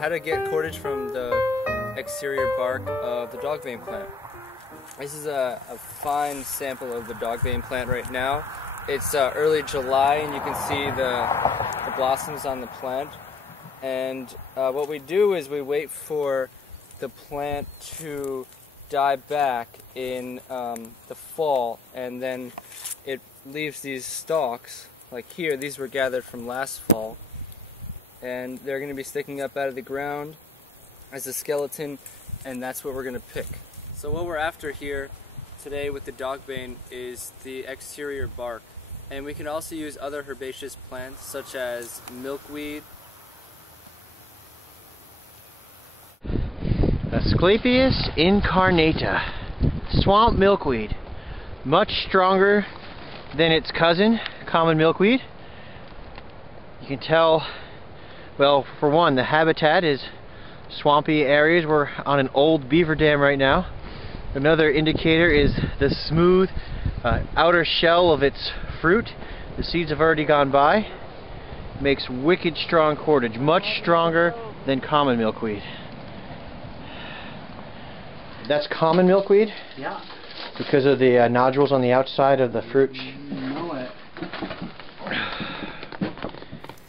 how to get cordage from the exterior bark of the dogbane plant. This is a fine sample of the dogbane plant right now. It's early July and you can see the blossoms on the plant. And what we do is we wait for the plant to die back in the fall, and then it leaves these stalks, like here. These were gathered from last fall, and they're going to be sticking up out of the ground as a skeleton, and that's what we're going to pick. So what we're after here today with the dogbane is the exterior bark, and we can also use other herbaceous plants such as milkweed. Asclepias incarnata, swamp milkweed, much stronger than its cousin, common milkweed. You can tell, well, for one, the habitat is swampy areas. We're on an old beaver dam right now. Another indicator is the smooth outer shell of its fruit. The seeds have already gone by. Makes wicked strong cordage, much stronger than common milkweed. That's common milkweed? Yeah. Because of the nodules on the outside of the fruit? Know it.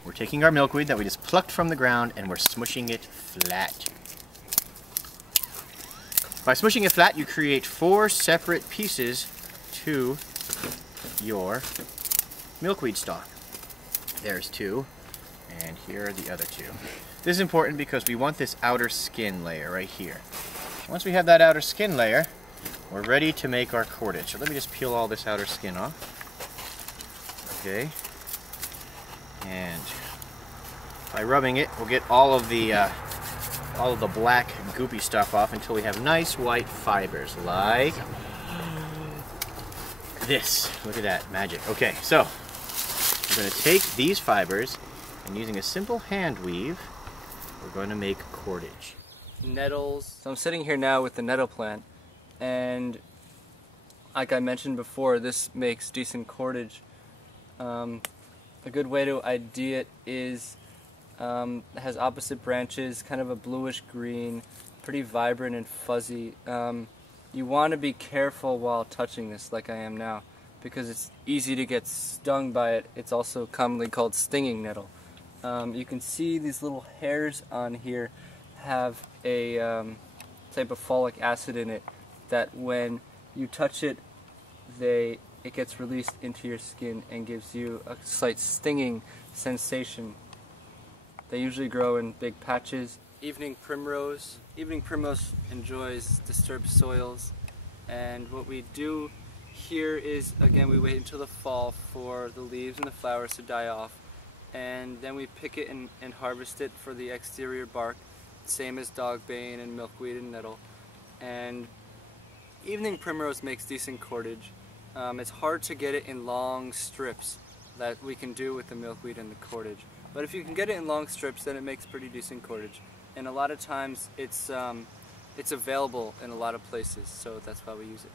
We're taking our milkweed that we just plucked from the ground and we're smushing it flat. By smushing it flat, you create 4 separate pieces to your milkweed stalk. There's 2, and here are the other 2. This is important because we want this outer skin layer right here. Once we have that outer skin layer, we're ready to make our cordage. So let me just peel all this outer skin off. Okay. And by rubbing it, we'll get all of the black goopy stuff off until we have nice white fibers, like this. Look at that, magic. Okay, so we're going to take these fibers and using a simple hand weave, we're going to make cordage. Nettles. So I'm sitting here now with the nettle plant, and like I mentioned before, this makes decent cordage. A good way to ID it is it has opposite branches, kind of a bluish green, pretty vibrant and fuzzy. You want to be careful while touching this, like I am now, because it's easy to get stung by it. It's also commonly called stinging nettle. You can see these little hairs on here have a type of folic acid in it that when you touch it, it gets released into your skin and gives you a slight stinging sensation. They usually grow in big patches. Evening primrose. Evening primrose enjoys disturbed soils, and what we do here is, again, we wait until the fall for the leaves and the flowers to die off, and then we pick it and harvest it for the exterior bark, same as dogbane and milkweed and nettle. And evening primrose makes decent cordage. It's hard to get it in long strips that we can do with the milkweed and the cordage. But if you can get it in long strips, then it makes pretty decent cordage. And a lot of times it's available in a lot of places, so that's why we use it.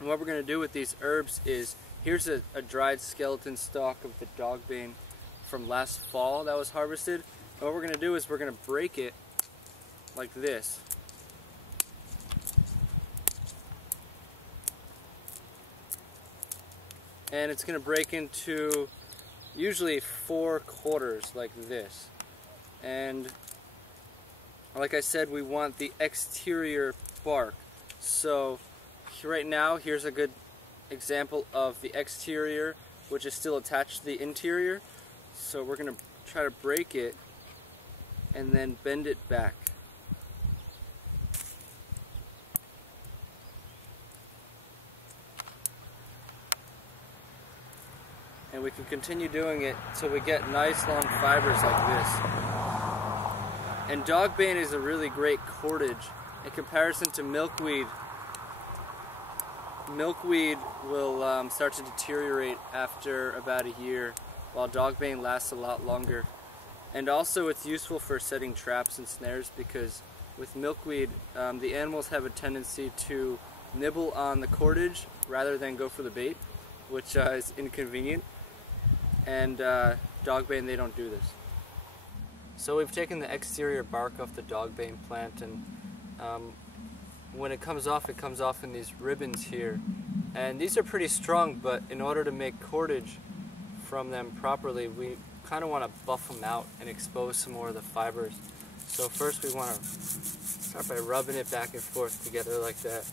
And what we're going to do with these herbs is, here's a dried skeleton stalk of the dogbane from last fall that was harvested. And what we're going to do is we're going to break it like this. And it's going to break into usually 4 quarters like this. And like I said, we want the exterior bark. So right now, here's a good example of the exterior, which is still attached to the interior. So we're going to try to break it and then bend it back. And we can continue doing it till we get nice long fibers like this. And dogbane is a really great cordage in comparison to milkweed. Milkweed will start to deteriorate after about a year, while dogbane lasts a lot longer. And also it's useful for setting traps and snares, because with milkweed the animals have a tendency to nibble on the cordage rather than go for the bait, which is inconvenient. And dogbane, they don't do this. So we've taken the exterior bark off the dogbane plant, and when it comes off in these ribbons here. And these are pretty strong, but in order to make cordage from them properly, we kind of want to buff them out and expose some more of the fibers. So first we want to start by rubbing it back and forth together like that.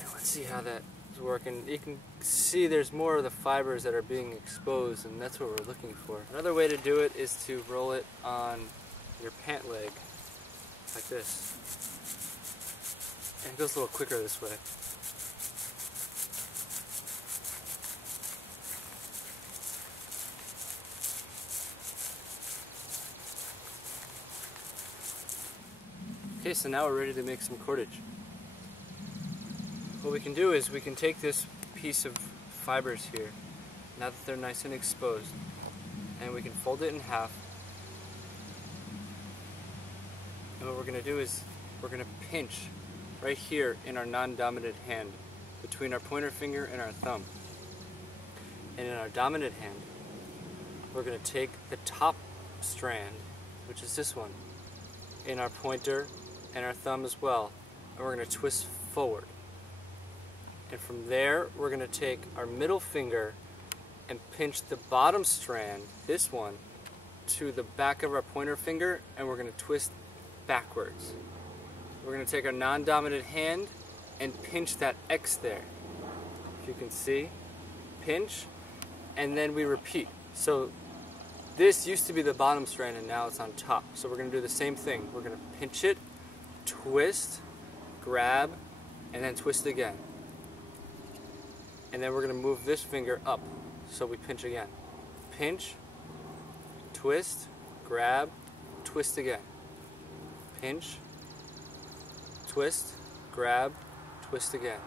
And let's see how that is working. You can see there's more of the fibers that are being exposed, and that's what we're looking for. Another way to do it is to roll it on your pant leg like this. And it goes a little quicker this way. Okay, so now we're ready to make some cordage. What we can do is we can take this piece of fibers here, now that they're nice and exposed, and we can fold it in half. And what we're going to do is we're going to pinch right here in our non-dominant hand, between our pointer finger and our thumb. And in our dominant hand, we're going to take the top strand, which is this one, in our pointer and our thumb as well, and we're going to twist forward. And from there, we're going to take our middle finger and pinch the bottom strand, this one, to the back of our pointer finger, and we're going to twist backwards. We're going to take our non-dominant hand and pinch that X there. If you can see, pinch, and then we repeat. So this used to be the bottom strand and now it's on top. So we're going to do the same thing. We're going to pinch it, twist, grab, and then twist again. And then we're going to move this finger up. So we pinch again. Pinch, twist, grab, twist again. Pinch, twist, grab, twist again.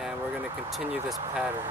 And we're going to continue this pattern.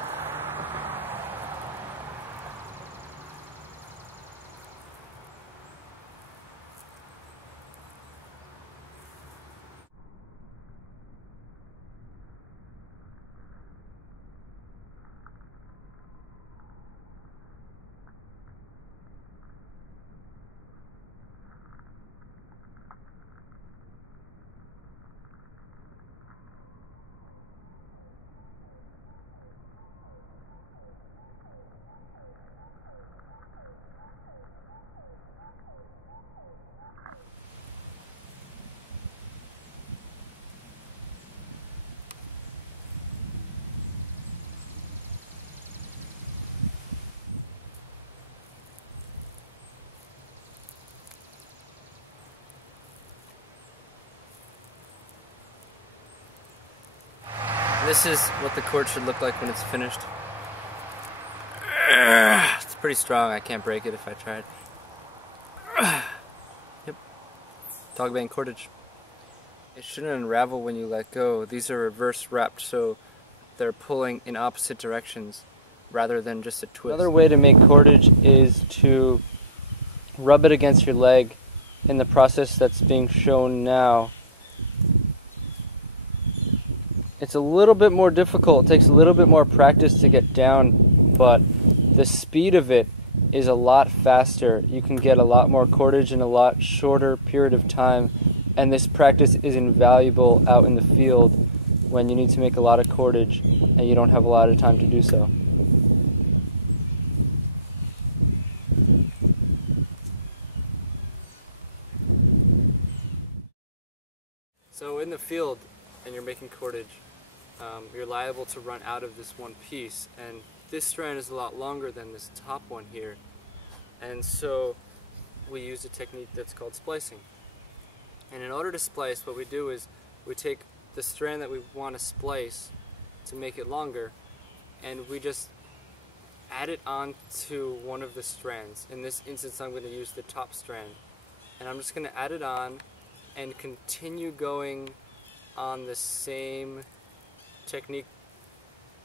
This is what the cord should look like when it's finished. It's pretty strong, I can't break it if I tried. Yep. Dogbane cordage. It shouldn't unravel when you let go. These are reverse wrapped, so they're pulling in opposite directions rather than just a twist. Another way to make cordage is to rub it against your leg in the process that's being shown now. It's a little bit more difficult, it takes a little bit more practice to get down, but the speed of it is a lot faster. You can get a lot more cordage in a lot shorter period of time, and this practice is invaluable out in the field when you need to make a lot of cordage and you don't have a lot of time to do so. So in the field, and you're making cordage, you're liable to run out of this one piece, and this strand is a lot longer than this top one here, and so we use a technique that's called splicing. And in order to splice, what we do is we take the strand that we want to splice to make it longer, and we just add it onto one of the strands. In this instance, I'm going to use the top strand, and I'm just going to add it on and continue going on the same technique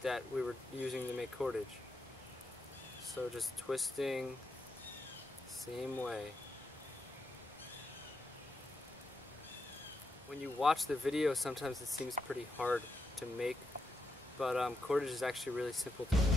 that we were using to make cordage. So just twisting, same way. When you watch the video, sometimes it seems pretty hard to make, but cordage is actually really simple to make.